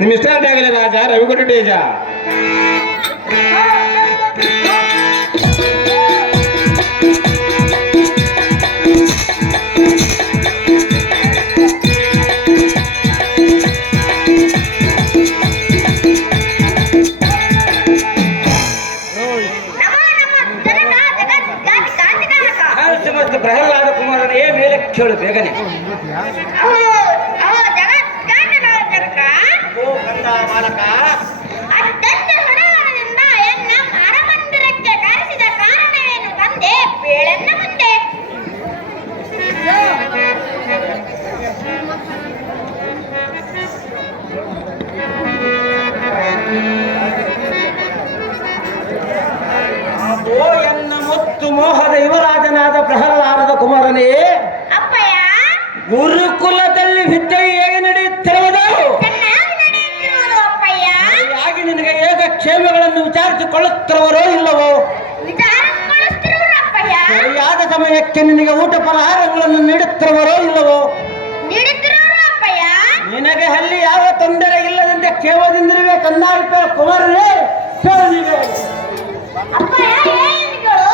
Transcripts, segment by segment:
ನಿಮ್ಮ ಇಷ್ಟ ಆಗಲಿ ರಾಜ ರವಿಗುಡಿ ಟೇಜ. ಪ್ರಹ್ಲಾದ ಕುಮಾರನೇ ಮೇಲೆ ಕೇಳು ಬೇಗನೆ. ಬಾಲಕ ಅತ್ಯಂತ ಸಡಗರದಿಂದ ಎನ್ನ ಮರಮಂದಿರಕ್ಕೆ ಕರೆಸಿದ ಕಾರಣವೇನು ತಂದೆ ಬೇಳೆನ್ನ ಮುಂದೆ. ಓ ಎನ್ನ ಮುತ್ತು ಮೋಹದ ಯುವರಾಜನಾದ ಪ್ರಹ್ಲಾದದ ಕುಮಾರನೇ, ಅಪ್ಪಯ್ಯ ಗುರುಕುಲದಲ್ಲಿ ವಿದ್ಯೆ ಹೇಗೆ ನಡೆಯುತ್ತಿರುವುದು? ಚೆನ್ನಾಗಿ ನಡೆಯುತ್ತಿರುವುದು ಅಪ್ಪಯ್ಯ. ಹಾಗೆ ನಿನಗೆ ಹೇಗ ಕ್ಷೇಮಗಳನ್ನು ವಿಚಾರಿಸಿಕೊಳ್ಳುತ್ತಿರುವರೋ ಇಲ್ಲವೋ? ವಿಚಾರಿಸಿಕೊಳ್ಳುತ್ತಿರುವರು ಅಪ್ಪಯ್ಯ. ಸರಿಯಾದ ಸಮಯಕ್ಕೆ ನಿನಗೆ ಊಟ ಫಲಹಾರಗಳನ್ನು ನೀಡುತ್ತಿರುವರೋ ಇಲ್ಲವೋ? ನೀಡುತ್ತಿರುವರು ಅಪ್ಪಯ್ಯ. ನಿನಗೆ ಅಲ್ಲಿ ಯಾವ ತೊಂದರೆ ಇಲ್ಲದಂತೆ ಕ್ಷೇಮದಿಂದಿರುವೆ ಕನ್ನಾಯಿಪ ಕುಮಾರನೇ. ಕೇಳಿವೆ ಅಪ್ಪಯ್ಯ ಏನಿಗಳು?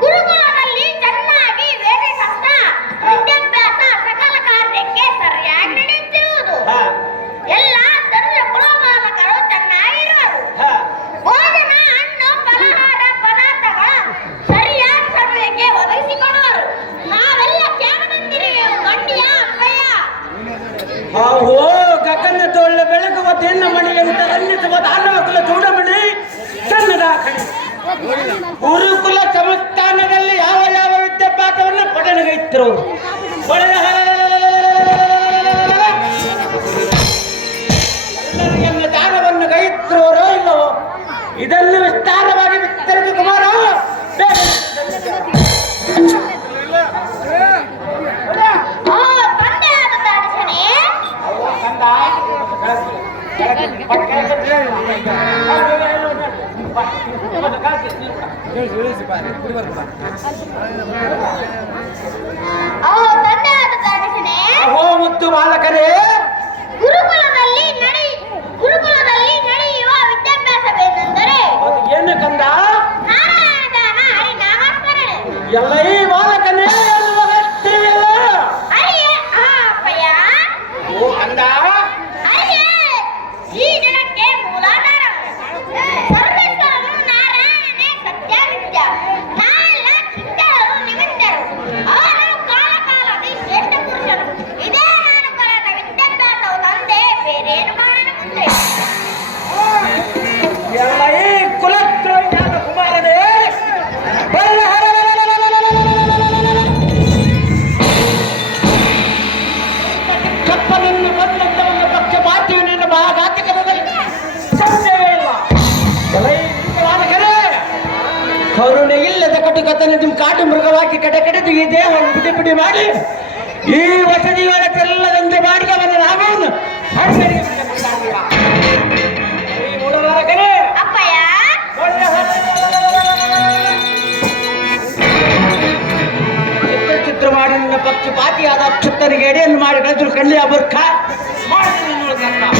ಗುರುಕುಲದಲ್ಲಿ ಚೆನ್ನಾಗಿ ವೇದಶಾಸ್ತ್ರ ವಿದ್ಯಾಭ್ಯಾಸ ಸಕಲ ಕಾರ್ಯಕ್ಕೆ ಸರಿಯಾಗಿ ನಡೆಯುತ್ತಿರುವುದು. ಎಲ್ಲ ಧರ್ಮ ಕುಲಮಾಲಕರು ಚೆನ್ನಾಗಿರುವರು. ಭೋಜನ ಹಣ್ಣು ಫಲಹಾರ ಪದಾರ್ಥಗಳ ಸರಿಯಾದ ಸಮಯಕ್ಕೆ ಒದಗಿಸಿಕೊಡುವರು. ನಾವೆಲ್ಲ ತ್ಯಾಗದಂದಿರಿಗೆ ಗಂಡಿಯ ಅಪ್ಪಯ್ಯ. ಓ ಗಗನ ತೋಳ್ಳ ಬೆಳಗುವ ತೆನ್ನ ಮಣಿಯ ಊಟ ಅನ್ನಿಸುವ ದಾನವಕುಲ ಚೂಡಮಣಿ ಚನ್ನದ ಕಣಿ. ಗುರುಕುಲ ಸಂಸ್ಥಾನದಲ್ಲಿ ಯಾವ ಯಾವ ವಿದ್ಯಾಭ್ಯಾಸವನ್ನು ಪಠಣಗೈತಿರೋರು ಎಲ್ಲರಿಗೆಲ್ಲ ದಾನವನ್ನು ಗೈತಿರೋರೋ ಇಲ್ಲವೋ? ಇದನ್ನು ವಿಸ್ತಾರವಾಗಿ ವಿಸ್ತರಿಸಿ ಕುಮಾರ. ತಂದೆಯಾದ ದಾಡಿಸನೆ ತಂದೆಯಾದ ದಾಡಿಸನೆ ಓ ಮುದ್ದು ಬಾಲಕರೇ, ಗುರುಕುಲದಲ್ಲಿ ನಡೆಯುವ ವಿದ್ಯಾಭ್ಯಾಸವೇನೆಂದರೆ ಏನು ಕಂದ? ನಾರಾಯಣ ದಾನ ಹರಿನಾಮಸ್ಮರಣೆ. ಎಲ್ಲ ಈ ಬಾಲಕನೇ ಎನ್ನುವಷ್ಟೇಯಲ್ಲ. ಹರಿಯೇ ಅಪ್ಪಯ್ಯ. ಓ ಕಂದ, ಹರಿಯೇ ಈ ಜಗಕ್ಕೆ ಮೂಲಾಧಾರ. ಸರ್ವೇಶ್ವರನು ನಾರಾಯಣನೇ ಸತ್ಯ ನಿತ್ಯ. ನಾವೆಲ್ಲ ಕಿಂಕರರು ನಿಮಿತ್ತರು. ಅವನು ಕಾಲ ಕಾಲದಲ್ಲಿ ಶ್ರೇಷ್ಠ ಪುರುಷರು. ಇದೇ ನಾನು ಕಲಿತ ವಿದ್ಯಾಭ್ಯಾಸವು ತಂದೆ, ಬೇರೇನು ಮಾಡಲು ಮುಂದೆ. ಎಲ್ಲ ಈ ಕುಲದ್ರೋಹಿಯಾದ ಕುಮಾರನೇ, ಬಲ್ಲ ಕೊಟ್ಟು ಕತ್ತನ ನಿಮ್ ಕಾಡು ಮೃಗವಾಗಿ ಕಡೆ ಕಡೆ ಈ ದೇಹ ಬಿಡಿ ಬಿಡಿ ಮಾಡಿ ಈ ವಸತಿಗಳ ತೆಲ್ಲದಂತೆ ಮಾಡಿದ ಅವನ ಲಾಭವನ್ನು ಅಪ್ಪಯ್ಯ ಚಿತ್ರ ಮಾಡಿ ನನ್ನ ಪಕ್ಷಪಾತಿಯಾದ ಅಚ್ಚುತ್ತನಿಗೆ ಎಡೆಯನ್ನು ಮಾಡಿ ಕಳಿದ್ರು ಕಳ್ಳಿ ಅಬರ್ಖ ಮಾಡಿ